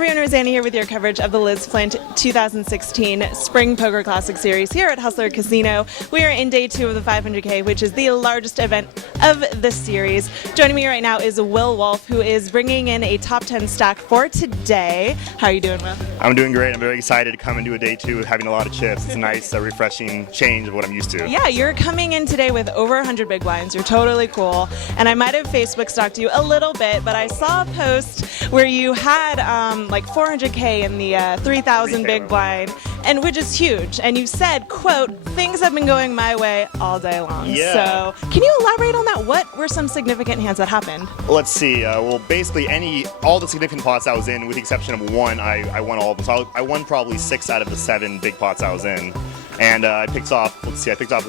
everyone, Rossana here with your coverage of the Liz Flint 2016 Spring Poker Classic Series here at Hustler Casino. We are in day 2 of the 500K, which is the largest event of the series. Joining me right now is Will Wolf, who is bringing in a top 10 stack for today. How are you doing, Will? I'm doing great. I'm very excited to come into a day 2 having a lot of chips. It's a nice, refreshing change of what I'm used to. Yeah, you're coming in today with over 100 big blinds. You're totally cool. And I might have Facebook stalked you a little bit, but I saw a post where you had like 400K in the 3,000 big blind, and which is huge. And you said, quote, "Things have been going my way all day long." Yeah. So can you elaborate on that? What were some significant hands that happened? Let's see. Well, basically all the significant pots I was in, with the exception of one, I won all of them. So I won probably 6 out of the 7 big pots I was in. And I picked off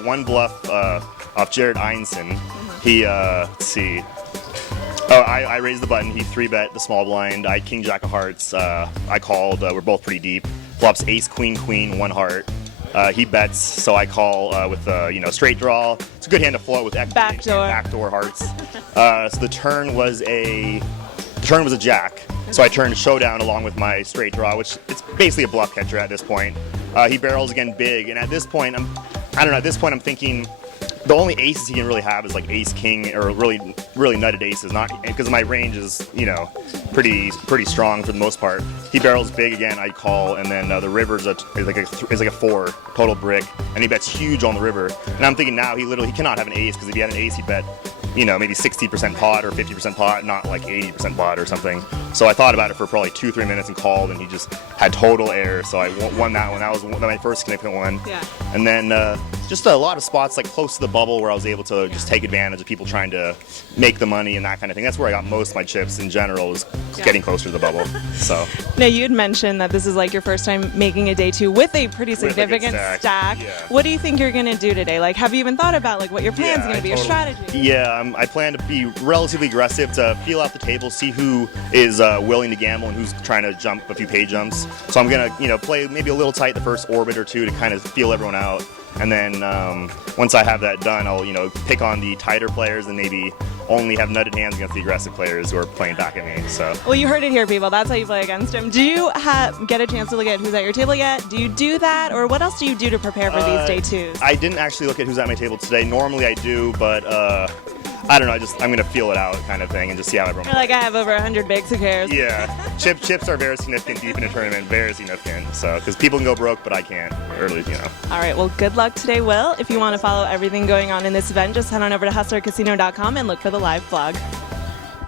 one bluff off Jared Einson. He, let's see. Oh, I raised the button. He 3-bet the small blind. I king jack of hearts. I called. We're both pretty deep. Flops ace queen queen 1 heart. He bets, so I call with straight draw. It's a good hand to float with backdoor hearts. So the turn was a jack. So I turned showdown along with my straight draw, which it's basically a bluff catcher at this point. He barrels again big, and at this point I'm thinking the only aces he can really have is like ace king or really nutted aces, not because my range is pretty strong for the most part. He barrels big again, I call, and then the river is like a 4 total brick, and he bets huge on the river. And I'm thinking now he cannot have an ace, because if he had an ace he'd bet maybe 60% pot or 50% pot, not like 80% pot or something. So I thought about it for probably 2-3 minutes and called, and he just had total air. So I won that one. That was my first significant one. Yeah. And then just a lot of spots like close to the bubble where I was able to just take advantage of people trying to make the money and that kind of thing. That's where I got most of my chips in general, was getting closer to the bubble. So. Now, you had mentioned that this is like your first time making a day 2 with a pretty significant stack. Yeah. What do you think you're going to do today? Like, have you even thought about like what your plan's going to be, your strategy? Yeah, I plan to be relatively aggressive, to feel off the table, see who is willing to gamble and who's trying to jump a few pay jumps. So I'm gonna play maybe a little tight the first orbit or 2 to kind of feel everyone out. And then once I have that done, I'll pick on the tighter players and maybe only have nutted hands against the aggressive players who are playing back at me. So. Well, you heard it here, people. That's how you play against him. Do you get a chance to look at who's at your table yet? Do you do that, or what else do you do to prepare for these day 2s? I didn't actually look at who's at my table today. Normally I do, but I don't know. I'm gonna feel it out, kind of thing, and just see how everyone. You're like, I have over 100 bigs. Who cares? Yeah, chips are very significant deep in a tournament. Very significant. So, because people can go broke, but I can't. Early, All right. Well, good luck today, Will. If you want to follow everything going on in this event, just head on over to hustlercasino.com and look for the live vlog.